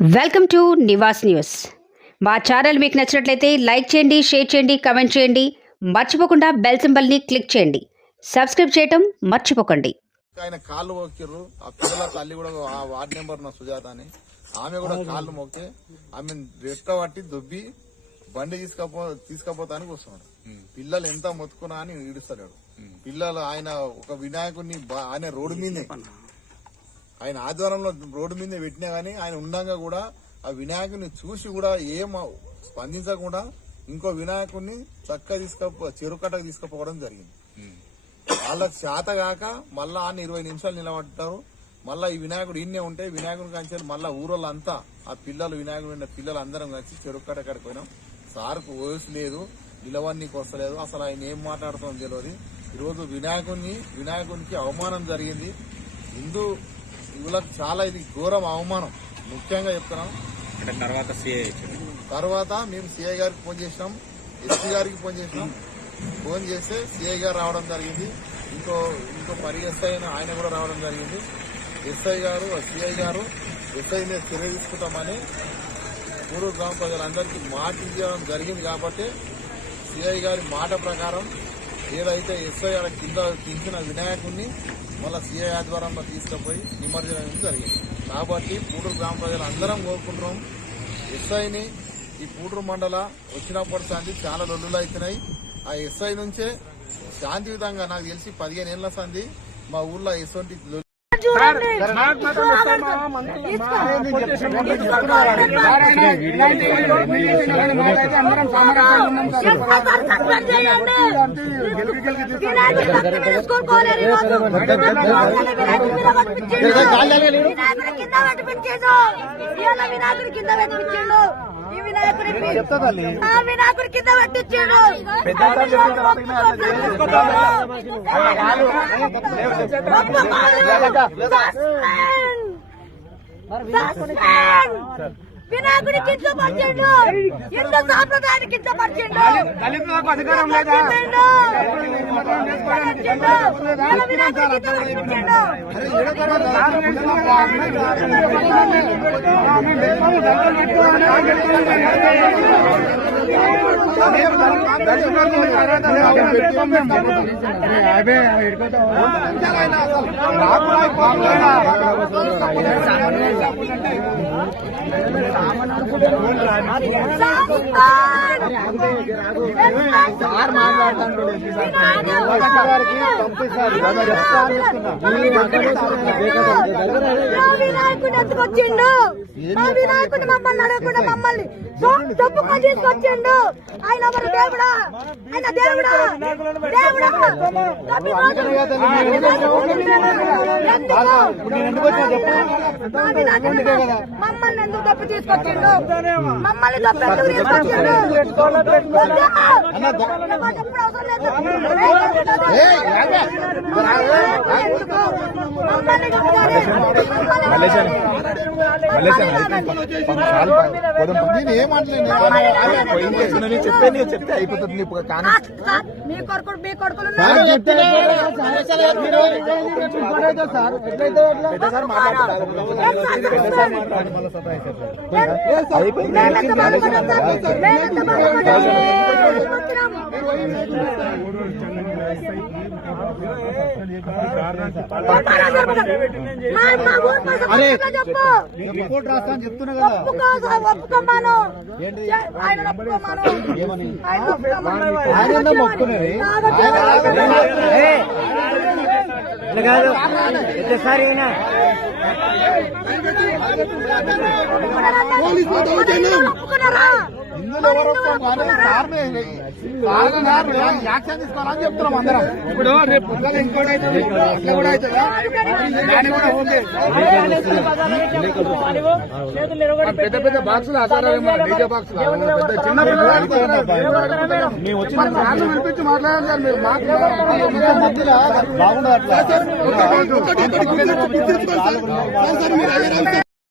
Welcome to Nivas news. మా channel మీకు నచ్చినట్లయితే లైక్ చేయండి షేర్ చేయండి కమెంట్ చేయండి. మర్చిపోకుండా బెల్ సింబల్ని క్లిక్ చేయండి. సబ్స్క్రైబ్ చేయటం మర్చిపోకండి. ఆయన కాళ్ళు మొక్కిర్రు ఆ పిల్లల తల్లి కూడా ఆ వార్డ్ నెంబర్ నా సుజాత అని. ఆమె కూడా కాళ్ళు మొక్కి ఆమె రెక్క పట్టి దుబ్బి బండి తీసుకపో తీసుకపోతానికి వస్తున్నాడు. పిల్లలు ఎంత మొత్తుకున్నా అని ఈడుస్తాడు పిల్లలు ఆయన ఒక వినాయకుడిని ఆయన రోడ్డు మీదే. ఆయన ఆధ్వర్యంలో రోడ్డు మీద పెట్టినా గానీ ఆయన ఉండగా కూడా ఆ వినాయకుని చూసి కూడా ఏం స్పందించకుండా ఇంకో వినాయకుడిని చక్కగా తీసుకపో చెరుకట్టకు తీసుకుపోవడం జరిగింది. వాళ్ళకి చేత కాక మళ్ళా ఆయన ఇరవై నిమిషాలు నిలబడ్డారు. మళ్ళా ఈ వినాయకుడు ఇన్నే ఉంటే వినాయకుడిని కంచారు మళ్ళా ఊరోళ్ళంతా ఆ పిల్లలు వినాయకుడు ఉన్న పిల్లలు అందరం కలిసి చెరుకట్ట కాడికి పోయినాం. సార్కు వయసు లేదు నిలవన్నీకి వస్తలేదు అసలు ఆయన ఏం మాట్లాడుతుందో తెలియదు. ఈరోజు వినాయకుడిని వినాయకునికి అవమానం జరిగింది. హిందూ యువలకు చాలా ఇది ఘోరం అవమానం. ముఖ్యంగా చెప్తున్నాం తర్వాత సిఐ తర్వాత మేము సిఐ గారికి ఫోన్ చేసినాం. ఎస్పీ గారికి ఫోన్ చేసినాం. ఫోన్ చేస్తే సిఐ గారు రావడం జరిగింది. ఇంకో ఇంకో పరి ఎస్ఐ ఆయన కూడా రావడం జరిగింది. ఎస్ఐ గారు సిఐ గారు ఎస్ఐ మీద చర్య తీసుకుంటామని పూర్వ గ్రామ ప్రజలందరికీ మాట ఇవ్వడం జరిగింది కాబట్టి సిఐ గారి మాట ప్రకారం ఏదైతే ఎస్ఐ ఆడ కింద దించిన వినాయకుడిని మళ్ళీ సిఐ ఆధ్వర్యంలో తీసుకుపోయి నిమజ్జనం జరిగింది. కాబట్టి పూడూరు గ్రామ ప్రజలు అందరం కోరుకుంటున్నాం. ఎస్ఐని ఈ పూడూరు మండల వచ్చినప్పటి సంది చాలా లొల్లులు అవుతున్నాయి. ఆ ఎస్ఐ నుంచే శాంతియుతంగా నాకు తెలిసి పదిహేను ఏళ్ళ సంది మా ఊర్లో ఎటువంటి లొల్లు వినాయకుడి కింద పెట్టించిండు వినాయకుడి ఆ వినాయకుడి కింద పెట్టించిండు వినాయకుడి కింద పడిచిండు హిందూ సాంప్రదాయాన్ని కింద దళితులకు అధికారం లేదా సామాన్ కింద పడిచిండు వినాయకుడు మా వినాయకుడు మమ్మల్ని అడగకుండా మమ్మల్ని తప్పుకొని తీసుకొచ్చిండు ఆయన ఎవరు దేవుడా ఆయన దేవుడా దేవుడా మా మమ్మల్ని ఎందుకు తప్పు తీసుకొచ్చిండు మమ్మల్ని తప్పు ఎందుకు తీసుకొచ్చిండు ఎప్పుడు అవసరం లేదు. నేను చెప్పే చెప్తే అయిపోతుంది కానీ మీ కొడుకులు మీ కొడుకులు రిపోర్ట్ రాస్తా అని చెప్తున్నా కదా ఒప్పుకోమాను ఆయన ఒప్పుకోమాను ఆయన ఒప్పుకునేది? ఇప్పుడు రేపు ఇంకోటి అవుతుంది అట్లా కూడా అవుతుందా పెద్ద పెద్ద బాక్సులు అసారేమో డీజే బాక్సులు పెద్ద చిన్న మేము వచ్చిన సార్లు వినిపించి మాట్లాడాలి సార్ మీరు మాట్లాడాలి బాగుండదు